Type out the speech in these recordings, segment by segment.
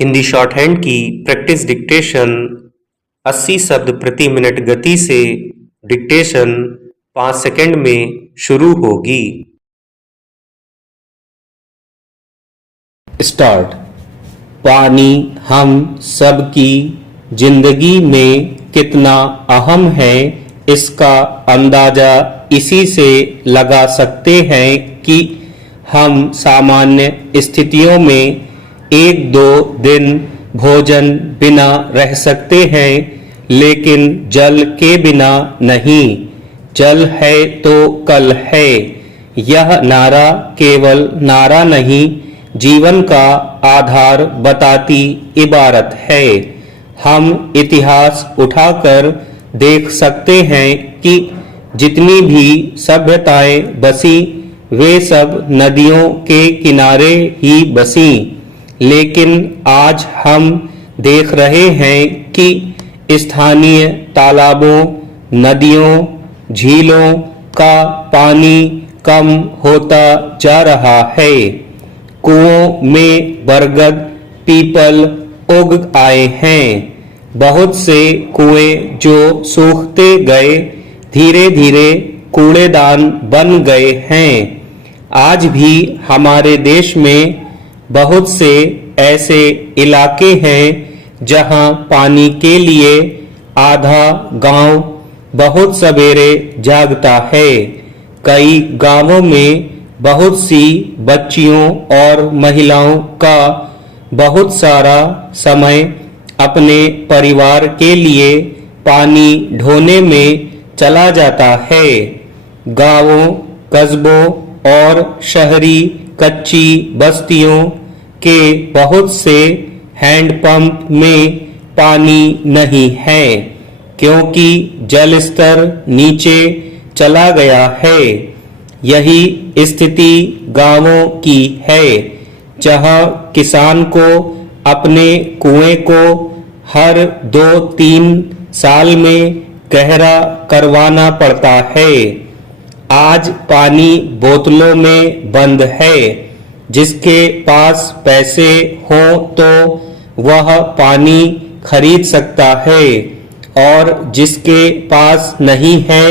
Hindi short hand की practice dictation 80 शब्द प्रति मिनट गति से डिक्टेशन 5 सेकंड में शुरू होगी। स्टार्ट। पानी हम सबकी जिंदगी में कितना अहम है, इसका अंदाजा इसी से लगा सकते हैं कि हम सामान्य स्थितियों में 1-2 दिन भोजन बिना रह सकते हैं, लेकिन जल के बिना नहीं। जल है तो कल है। यह नारा केवल नारा नहीं, जीवन का आधार बताती इबारत है। हम इतिहास उठाकर देख सकते हैं कि जितनी भी सभ्यताएं बसी वे सब नदियों के किनारे ही बसी, लेकिन आज हम देख रहे हैं कि स्थानीय तालाबों, नदियों, झीलों का पानी कम होता जा रहा है। कुओं में बरगद, पीपल उग आए हैं। बहुत से कुएं जो सूखते गए, धीरे धीरे कूड़ेदान बन गए हैं। आज भी हमारे देश में बहुत से ऐसे इलाके हैं जहां पानी के लिए आधा गांव बहुत सवेरे जागता है। कई गांवों में बहुत सी बच्चियों और महिलाओं का बहुत सारा समय अपने परिवार के लिए पानी ढोने में चला जाता है। गांवों, कस्बों और शहरी कच्ची बस्तियों के बहुत से हैंडपंप में पानी नहीं है, क्योंकि जल स्तर नीचे चला गया है। यही स्थिति गांवों की है, जहां किसान को अपने कुएं को हर 2-3 साल में गहरा करवाना पड़ता है। आज पानी बोतलों में बंद है। जिसके पास पैसे हो तो वह पानी खरीद सकता है, और जिसके पास नहीं है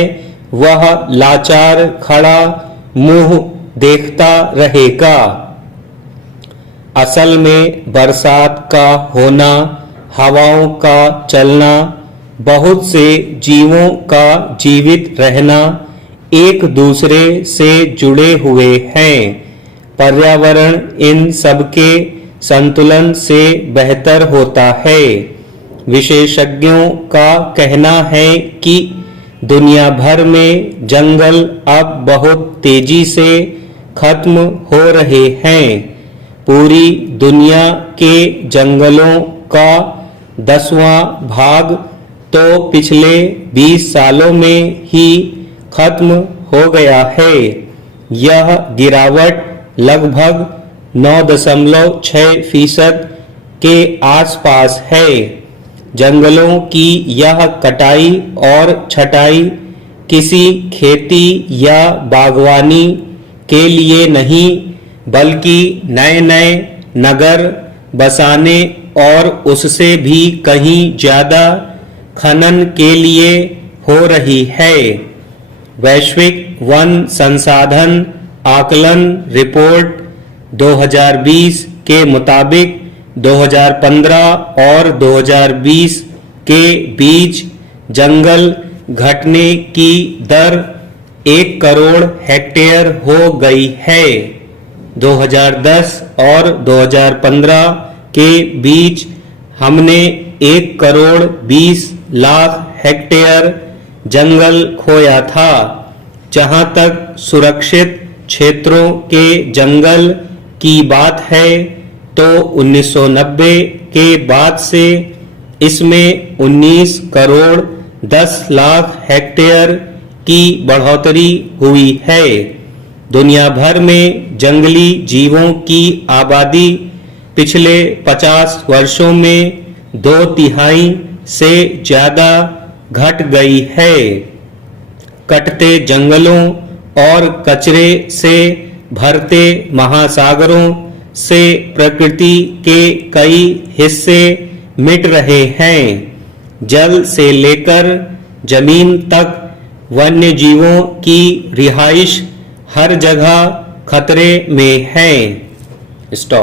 वह लाचार खड़ा मुंह देखता रहेगा। असल में बरसात का होना, हवाओं का चलना, बहुत से जीवों का जीवित रहना एक दूसरे से जुड़े हुए हैं। पर्यावरण इन सबके संतुलन से बेहतर होता है। विशेषज्ञों का कहना है कि दुनिया भर में जंगल अब बहुत तेजी से खत्म हो रहे हैं। पूरी दुनिया के जंगलों का 10वां भाग तो पिछले 20 सालों में ही खत्म हो गया है। यह गिरावट लगभग 9.6% के आसपास है। जंगलों की यह कटाई और छटाई किसी खेती या बागवानी के लिए नहीं, बल्कि नए नए नगर बसाने और उससे भी कहीं ज्यादा खनन के लिए हो रही है। वैश्विक वन संसाधन आकलन रिपोर्ट 2020 के मुताबिक 2015 और 2020 के बीच जंगल घटने की दर 1 करोड़ हेक्टेयर हो गई है। 2010 और 2015 के बीच हमने 1 करोड़ 20 लाख हेक्टेयर जंगल खोया था। जहां तक सुरक्षित क्षेत्रों के जंगल की बात है तो 1990 के बाद से इसमें 19 करोड़ 10 लाख हेक्टेयर की बढ़ोतरी हुई है। दुनिया भर में जंगली जीवों की आबादी पिछले 50 वर्षों में 2/3 से ज्यादा घट गई है। कटते जंगलों और कचरे से भरते महासागरों से प्रकृति के कई हिस्से मिट रहे हैं। जल से लेकर जमीन तक वन्य जीवों की रिहाइश हर जगह खतरे में है। स्टॉप।